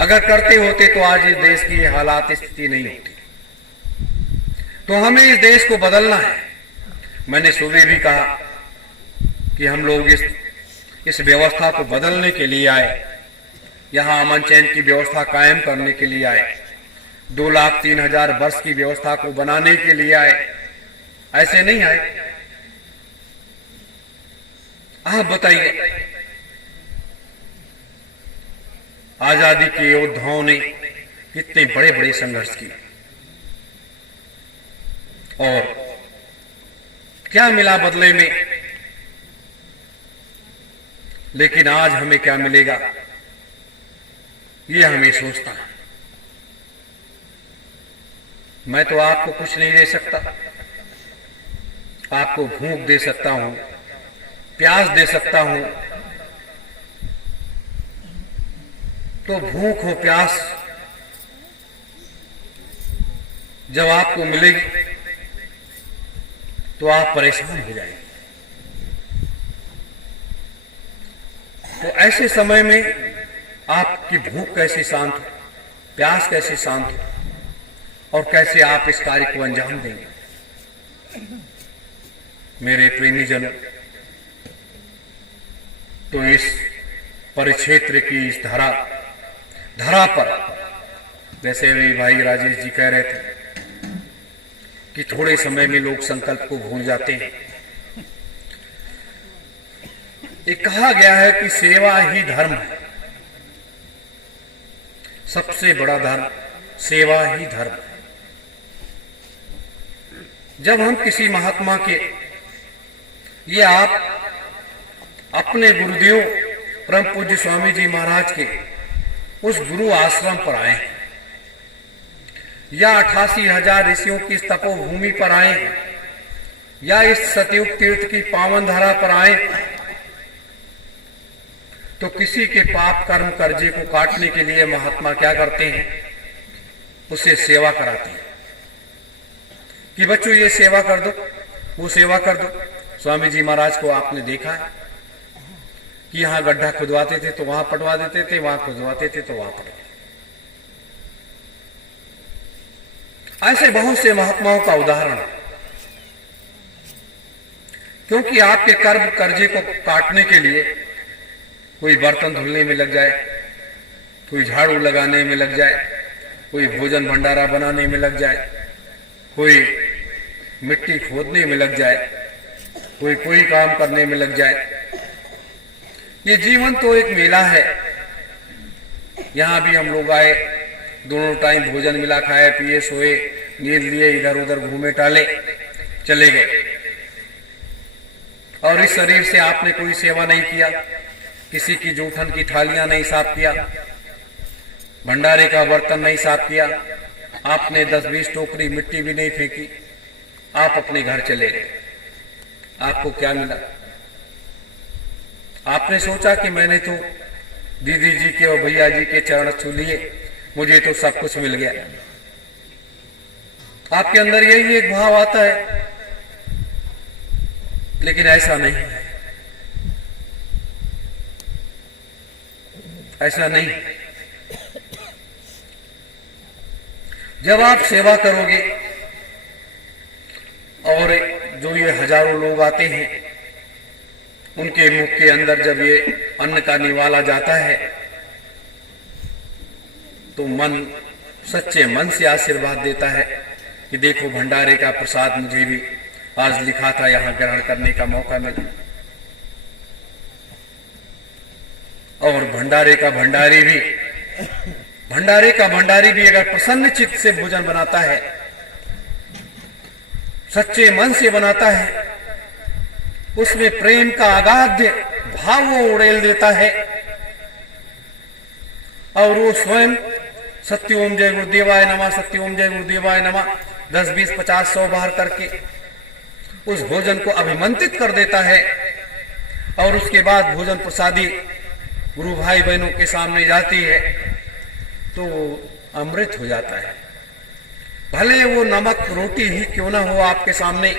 अगर करते होते तो आज इस देश की हालात स्थिति नहीं होती। तो हमें इस देश को बदलना है। मैंने सुबह भी कहा कि हम लोग इस व्यवस्था को बदलने के लिए आए, यहां अमन चैन की व्यवस्था कायम करने के लिए आए, 2,03,000 वर्ष की व्यवस्था को बनाने के लिए आए। ऐसे नहीं आए। आप बताइए, आजादी के योद्धाओं ने कितने बड़े बड़े संघर्ष किए और क्या मिला बदले में? लेकिन आज हमें क्या मिलेगा, ये हमें सोचता है। मैं तो आपको कुछ नहीं दे सकता, आपको भूख दे सकता हूं, प्यास दे सकता हूं। तो भूख हो प्यास जब आपको मिलेगी तो आप परेशान हो जाएंगे। तो ऐसे समय में आपकी भूख कैसे शांत हो, प्यास कैसे शांत हो और कैसे आप इस कार्य को अंजाम देंगे? मेरे प्रेमीजनों, तो इस परिक्षेत्र की इस धरा पर, जैसे अभी भाई राजेश जी कह रहे थे कि थोड़े समय में लोग संकल्प को भूल जाते हैं। ये कहा गया है कि सेवा ही धर्म है, सबसे बड़ा धर्म सेवा ही धर्म है। जब हम किसी महात्मा के, ये आप अपने गुरुदेव परम पूज्य स्वामी जी महाराज के उस गुरु आश्रम पर आए हैं या 88,000 ऋषियों की तपोभूमि पर आए हैं या इस सतयुग तीर्थ की पावन धारा पर आए, तो किसी के पाप कर्म कर्जे को काटने के लिए महात्मा क्या करते हैं? उसे सेवा कराते हैं कि बच्चों ये सेवा कर दो, वो सेवा कर दो। स्वामी जी महाराज को आपने देखा है कि यहां गड्ढा खुदवाते थे तो वहां पटवा देते थे, वहां खुदवाते थे तो वहां पटवा। ऐसे बहुत से महात्माओं का उदाहरण है। क्योंकि आपके कर्म कर्जे को काटने के लिए कोई बर्तन धुलने में लग जाए, कोई झाड़ू लगाने में लग जाए, कोई भोजन भंडारा बनाने में लग जाए, कोई मिट्टी खोदने में लग जाए, कोई काम करने में लग जाए। ये जीवन तो एक मेला है। यहां भी हम लोग आए, दोनों टाइम भोजन मिला, खाए पिए, सोए, नींद लिए, इधर उधर घूमे टाले, चले गए। और इस शरीर से आपने कोई सेवा नहीं किया, किसी की जूठन की थालियां नहीं साफ किया, भंडारे का बर्तन नहीं साफ किया, आपने 10-20 टोकरी मिट्टी भी नहीं फेंकी, आप अपने घर चले गए। आपको क्या मिला? आपने सोचा कि मैंने तो दीदी जी के और भैया जी के चरण छू लिए, मुझे तो सब कुछ मिल गया। आपके अंदर यही एक भाव आता है, लेकिन ऐसा नहीं है, ऐसा नहीं। जब आप सेवा करोगे और जो ये हजारों लोग आते हैं, उनके मुख के अंदर जब ये अन्न का निवाला जाता है तो मन सच्चे मन से आशीर्वाद देता है कि देखो भंडारे का प्रसाद मुझे भी आज लिखा था, यहां ग्रहण करने का मौका मिला। और भंडारे का भंडारी भी अगर प्रसन्न चित्त से भोजन बनाता है, सच्चे मन से बनाता है, उसमें प्रेम का अगाध भाव वो उड़ेल देता है और वो स्वयं सत्य ओम जय गुरुदेवाय नमः, सत्य ओम जय गुरुदेवाय नमः 10, 20, 50, 100 बार करके उस भोजन को अभिमंत्रित कर देता है। और उसके बाद भोजन प्रसादी गुरु भाई बहनों के सामने जाती है तो अमृत हो जाता है। भले वो नमक रोटी ही क्यों ना हो आपके सामने,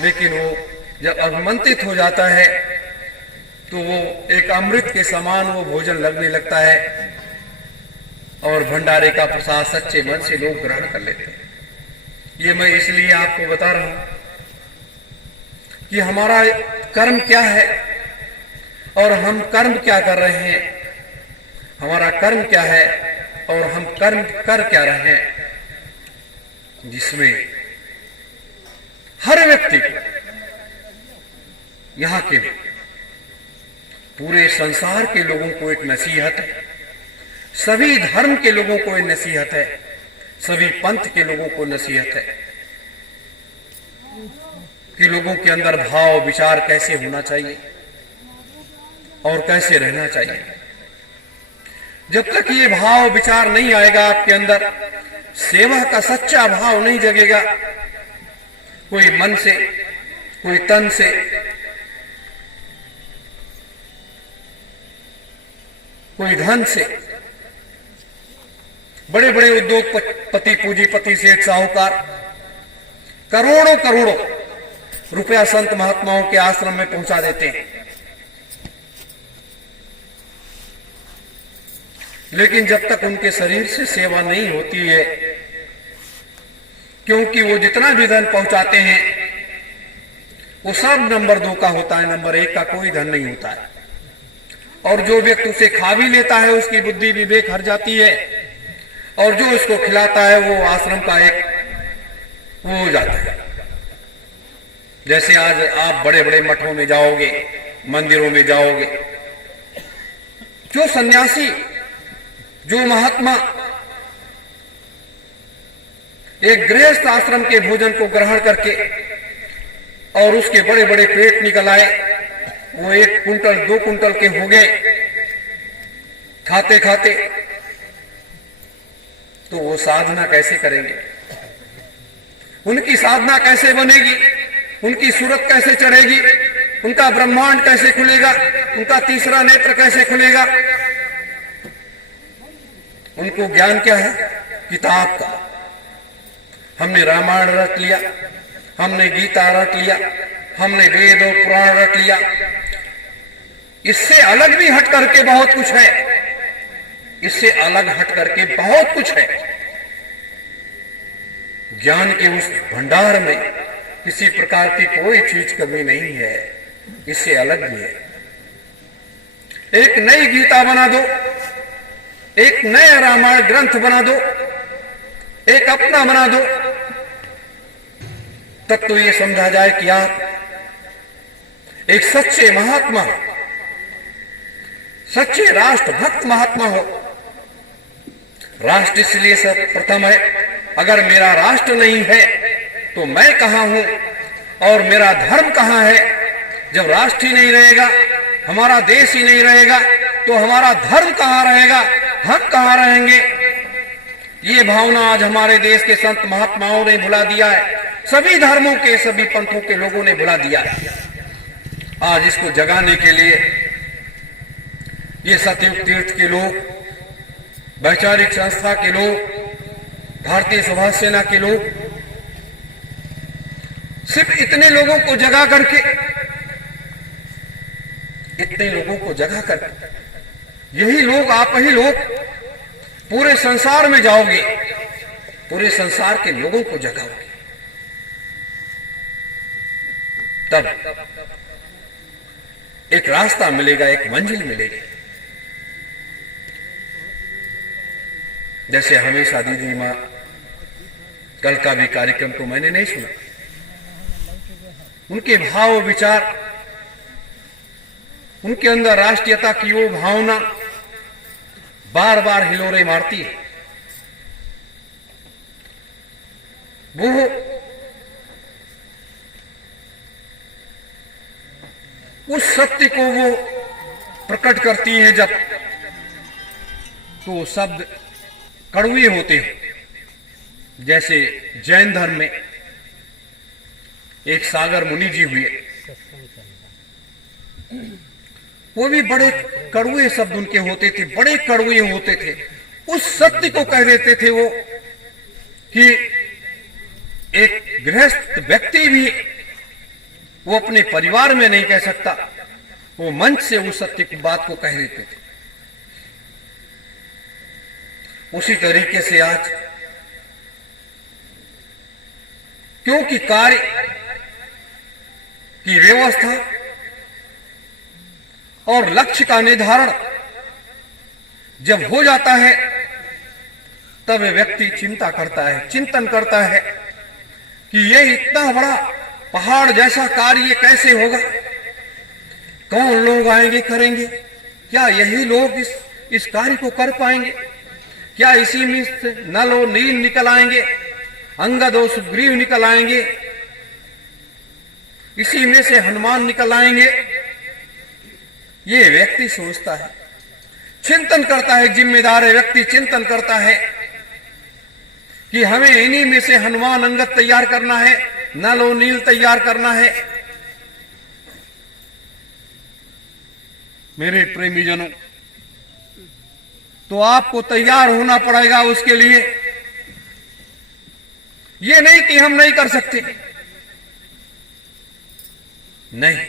लेकिन वो जब अभिमंत्रित हो जाता है तो वो एक अमृत के समान वो भोजन लगने लगता है। और भंडारे का प्रसाद सच्चे मन से लोग ग्रहण कर लेते हैं। ये मैं इसलिए आपको बता रहा हूं कि हमारा कर्म क्या है और हम कर्म क्या कर रहे हैं, हमारा कर्म क्या है और हम कर्म कर क्या रहे हैं, जिसमें हर व्यक्ति को, यहां के पूरे संसार के लोगों को एक नसीहत है, सभी धर्म के लोगों को एक नसीहत है, सभी पंथ के लोगों को नसीहत है कि लोगों के अंदर भाव विचार कैसे होना चाहिए और कैसे रहना चाहिए। जब तक ये भाव विचार नहीं आएगा आपके अंदर, सेवा का सच्चा भाव नहीं जगेगा, कोई मन से, कोई तन से, कोई धन से, बड़े बड़े उद्योगपति, पूंजीपति, सेठ, साहूकार करोड़ों करोड़ों रुपया संत महात्माओं के आश्रम में पहुंचा देते हैं, लेकिन जब तक उनके शरीर से सेवा नहीं होती है, क्योंकि वो जितना भी धन पहुंचाते हैं वो सब नंबर 2 का होता है, नंबर 1 का कोई धन नहीं होता है। और जो व्यक्ति उसे खा भी लेता है उसकी बुद्धि विवेक हर जाती है, और जो उसको खिलाता है वो आश्रम का एक वो हो जाता है। जैसे आज आप बड़े बड़े मठों में जाओगे, मंदिरों में जाओगे, जो सन्यासी, जो महात्मा एक गृहस्थ आश्रम के भोजन को ग्रहण करके और उसके बड़े बड़े पेट निकल आए, वो 1 कुंटल 2 कुंटल के हो गए खाते खाते, तो वो साधना कैसे करेंगे, उनकी साधना कैसे बनेगी, उनकी सूरत कैसे चढ़ेगी, उनका ब्रह्मांड कैसे खुलेगा, उनका तीसरा नेत्र कैसे खुलेगा। उनको ज्ञान क्या है, किताब का। हमने रामायण रट लिया, हमने गीता रट लिया, हमने वेद और पुराण रट लिया। इससे अलग भी हट करके बहुत कुछ है, इससे अलग हट करके बहुत कुछ है। ज्ञान के उस भंडार में किसी प्रकार की कोई चीज कमी नहीं है, इससे अलग भी है। एक नई गीता बना दो, एक नया रामायण ग्रंथ बना दो, एक अपना बना दो, तब तो ये समझा जाए कि आप एक सच्चे महात्मा, सच्चे राष्ट्र भक्त महात्मा हो। राष्ट्र इसलिए सब प्रथम है, अगर मेरा राष्ट्र नहीं है तो मैं कहां हूं और मेरा धर्म कहां है। जब राष्ट्र ही नहीं रहेगा, हमारा देश ही नहीं रहेगा, तो हमारा धर्म कहां रहेगा, हम कहां रहेंगे। ये भावना आज हमारे देश के संत महात्माओं ने भुला दिया है, सभी धर्मों के, सभी पंथों के लोगों ने भुला दिया है। आज इसको जगाने के लिए ये सतयुग तीर्थ के लोग, वैचारिक संस्था के लोग, भारतीय सुभाष सेना के लोग, सिर्फ इतने लोगों को जगा करके, इतने लोगों को जगा करके, यही लोग, आप ही लोग पूरे संसार में जाओगे, पूरे संसार के लोगों को जगाओगे, तब एक रास्ता मिलेगा, एक मंजिल मिलेगी। जैसे हमेशा दीदी मां, कल का भी कार्यक्रम तो मैंने नहीं सुना, उनके भाव विचार, उनके अंदर राष्ट्रीयता की वो भावना बार बार हिलोरे मारती है। वो उस सत्य को वो प्रकट करती है जब, तो शब्द कड़वे होते हैं। जैसे जैन धर्म में एक सागर मुनि जी हुए, वो भी बड़े कड़वे शब्द उनके होते थे, बड़े कड़वे होते थे। उस सत्य को कह देते थे वो कि एक गृहस्थ व्यक्ति भी वो अपने परिवार में नहीं कह सकता, वो मंच से उस सत्य की बात को कह देते थे। उसी तरीके से आज, क्योंकि कार्य की व्यवस्था और लक्ष्य का निर्धारण जब हो जाता है तब व्यक्ति चिंता करता है, चिंतन करता है कि ये इतना बड़ा पहाड़ जैसा कार्य कैसे होगा, कौन लोग आएंगे करेंगे, क्या यही लोग इस कार्य को कर पाएंगे, क्या इसी में से नल और नील निकल आएंगे, अंगद और सुग्रीव निकल आएंगे, इसी में से हनुमान निकल आएंगे। ये व्यक्ति सोचता है, चिंतन करता है, जिम्मेदार व्यक्ति चिंतन करता है कि हमें इन्हीं में से हनुमान अंगद तैयार करना है, नल और नील तैयार करना है। मेरे प्रेमी जनों, तो आपको तैयार होना पड़ेगा उसके लिए। ये नहीं कि हम नहीं कर सकते, नहीं,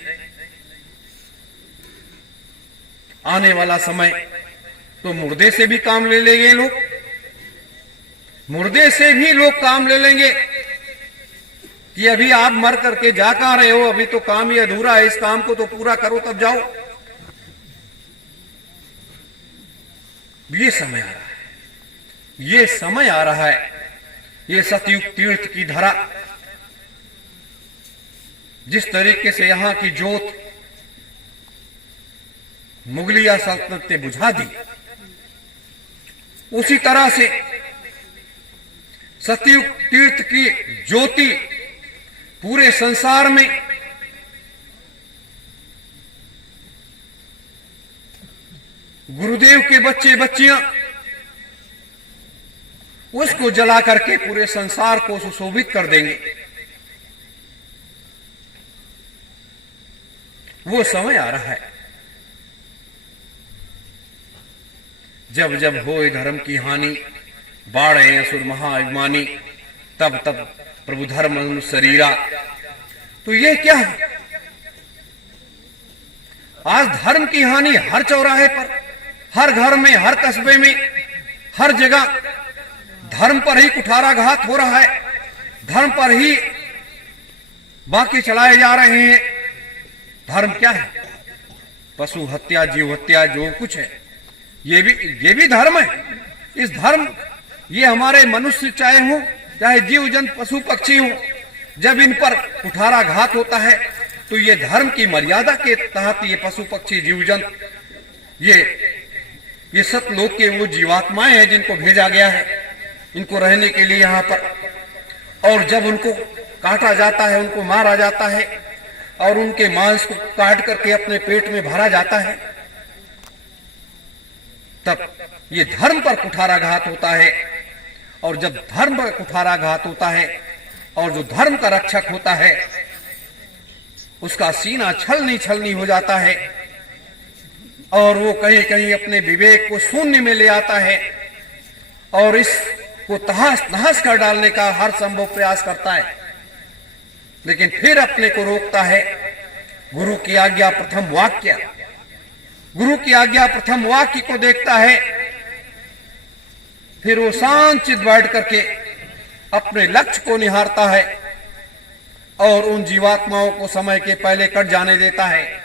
आने वाला समय तो मुर्दे से भी काम ले लेंगे लोग, मुर्दे से भी लोग काम ले लेंगे कि अभी आप मर करके जा कहां रहे हो, अभी तो काम ही अधूरा है, इस काम को तो पूरा करो तब जाओ। ये समय आ रहा है, ये समय आ रहा है, ये सतयुग तीर्थ की धरा, जिस तरीके से यहां की ज्योत मुगलिया सल्तनत ने बुझा दी, उसी तरह से सतयुग तीर्थ की ज्योति पूरे संसार में गुरुदेव के बच्चे बच्चियां उसको जला करके पूरे संसार को सुशोभित कर देंगे। वो समय आ रहा है जब जब होए धर्म की हानि, बाढ़े असुर महाअभिमानी, तब तब प्रभु धर्म शरीरा। तो ये क्या है? आज धर्म की हानि हर चौराहे पर, हर घर में, हर कस्बे में, हर जगह धर्म पर ही कुठाराघात हो रहा है, धर्म पर ही बाकी चलाए जा रहे हैं। धर्म क्या है? पशु हत्या, जीव हत्या, जो कुछ है ये भी धर्म है। इस धर्म, ये हमारे मनुष्य चाहे हो, चाहे जीव जंतु, पशु पक्षी हो, जब इन पर कुठाराघात होता है तो ये धर्म की मर्यादा के तहत ये पशु पक्षी जीव जंतु, ये सतलोक के वो जीवात्माएं हैं जिनको भेजा गया है इनको रहने के लिए यहाँ पर। और जब उनको काटा जाता है, उनको मारा जाता है और उनके मांस को काट करके अपने पेट में भरा जाता है, तब ये धर्म पर कुठाराघात होता है। और जब धर्म पर कुठाराघात होता है और जो धर्म का रक्षक होता है उसका सीना छलनी छलनी हो जाता है और वो कहीं कहीं अपने विवेक को शून्य में ले आता है और इसको तहस नहस कर डालने का हर संभव प्रयास करता है, लेकिन फिर अपने को रोकता है। गुरु की आज्ञा प्रथम वाक्य, गुरु की आज्ञा प्रथम वाक्य को देखता है, फिर वो शांत चित बैठ करके अपने लक्ष्य को निहारता है और उन जीवात्माओं को समय के पहले कट जाने देता है।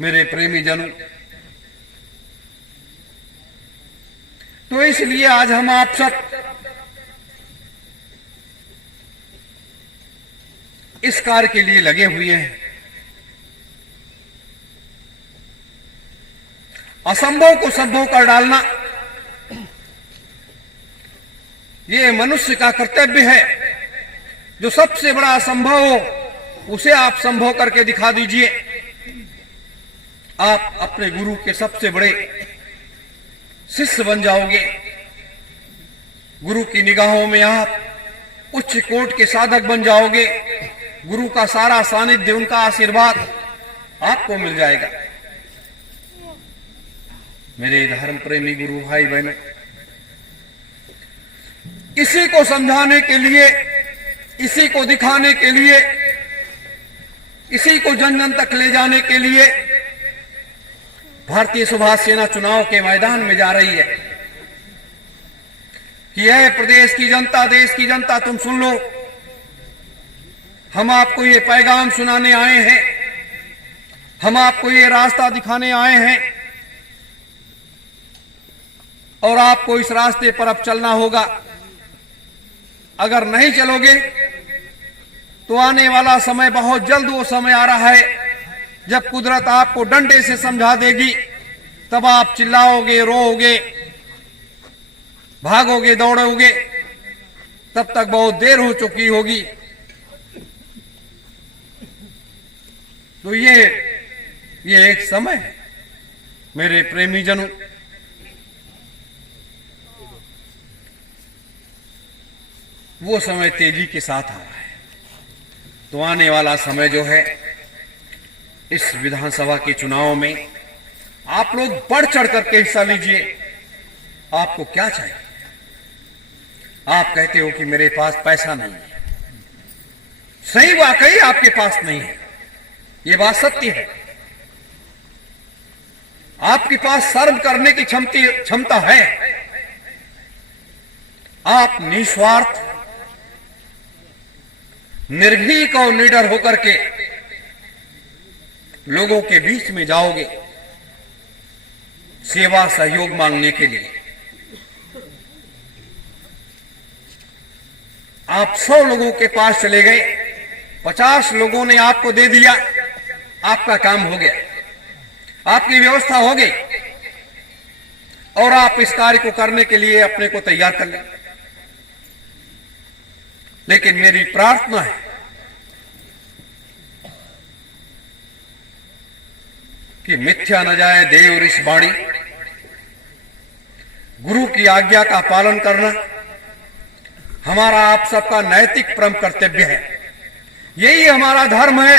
मेरे प्रेमी जनों, तो इसलिए आज हम आप सब इस कार्य के लिए लगे हुए हैं। असंभव को संभव कर डालना ये मनुष्य का कर्तव्य है। जो सबसे बड़ा असंभव हो उसे आप संभव करके दिखा दीजिए। आप अपने गुरु के सबसे बड़े शिष्य बन जाओगे। गुरु की निगाहों में आप उच्च कोट के साधक बन जाओगे। गुरु का सारा सानिध्य, उनका आशीर्वाद आपको मिल जाएगा। मेरे धर्म प्रेमी गुरु भाई बहनों, इसी को समझाने के लिए, इसी को दिखाने के लिए, इसी को जन जन तक ले जाने के लिए भारतीय सुभाष सेना चुनाव के मैदान में जा रही है कि यह प्रदेश की जनता, देश की जनता, तुम सुन लो, हम आपको ये पैगाम सुनाने आए हैं, हम आपको ये रास्ता दिखाने आए हैं और आपको इस रास्ते पर अब चलना होगा। अगर नहीं चलोगे तो आने वाला समय, बहुत जल्द वो समय आ रहा है जब कुदरत आपको डंडे से समझा देगी, तब आप चिल्लाओगे, रोओगे, भागोगे, दौड़ोगे, तब तक बहुत देर हो चुकी होगी। तो ये एक समय है मेरे प्रेमी जनों, वो समय तेजी के साथ आ रहा है। तो आने वाला समय जो है, इस विधानसभा के चुनाव में आप लोग बढ़ चढ़ करके हिस्सा लीजिए। आपको क्या चाहिए? आप कहते हो कि मेरे पास पैसा नहीं है। सही, वाकई आपके पास नहीं है, ये बात सत्य है। आपके पास सर्व करने की क्षमता है। आप निस्वार्थ, निर्भीक और निडर होकर के लोगों के बीच में जाओगे सेवा सहयोग मांगने के लिए। आप 100 लोगों के पास चले गए, 50 लोगों ने आपको दे दिया, आपका काम हो गया, आपकी व्यवस्था हो गई और आप इस कार्य को करने के लिए अपने को तैयार कर लें। लेकिन मेरी प्रार्थना है कि मिथ्या न जाए देव ऋष वाणी, गुरु की आज्ञा का पालन करना हमारा आप सबका नैतिक परम कर्तव्य है। यही हमारा धर्म है।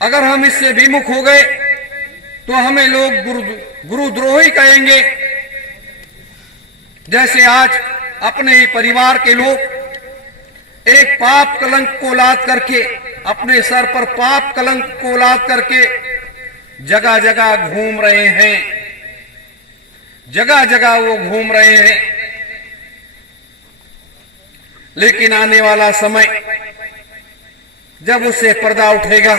अगर हम इससे विमुख हो गए तो हमें लोग गुरुद्रोही कहेंगे। जैसे आज अपने ही परिवार के लोग एक पाप कलंक को लाद करके, अपने सर पर पाप कलंक को लाद करके जगह जगह घूम रहे हैं, जगह जगह वो घूम रहे हैं। लेकिन आने वाला समय जब उससे पर्दा उठेगा,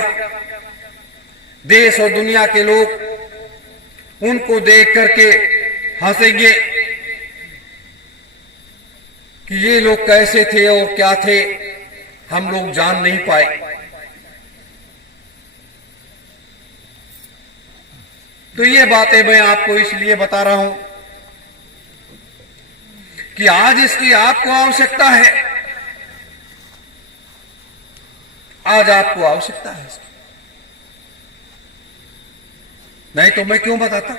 देश और दुनिया के लोग उनको देख करके हंसेंगे कि ये लोग कैसे थे और क्या थे, हम लोग जान नहीं पाए। तो ये बातें मैं आपको इसलिए बता रहा हूं कि आज इसकी आपको आवश्यकता है। आज आपको आवश्यकता है इसकी, नहीं तो मैं क्यों बताता।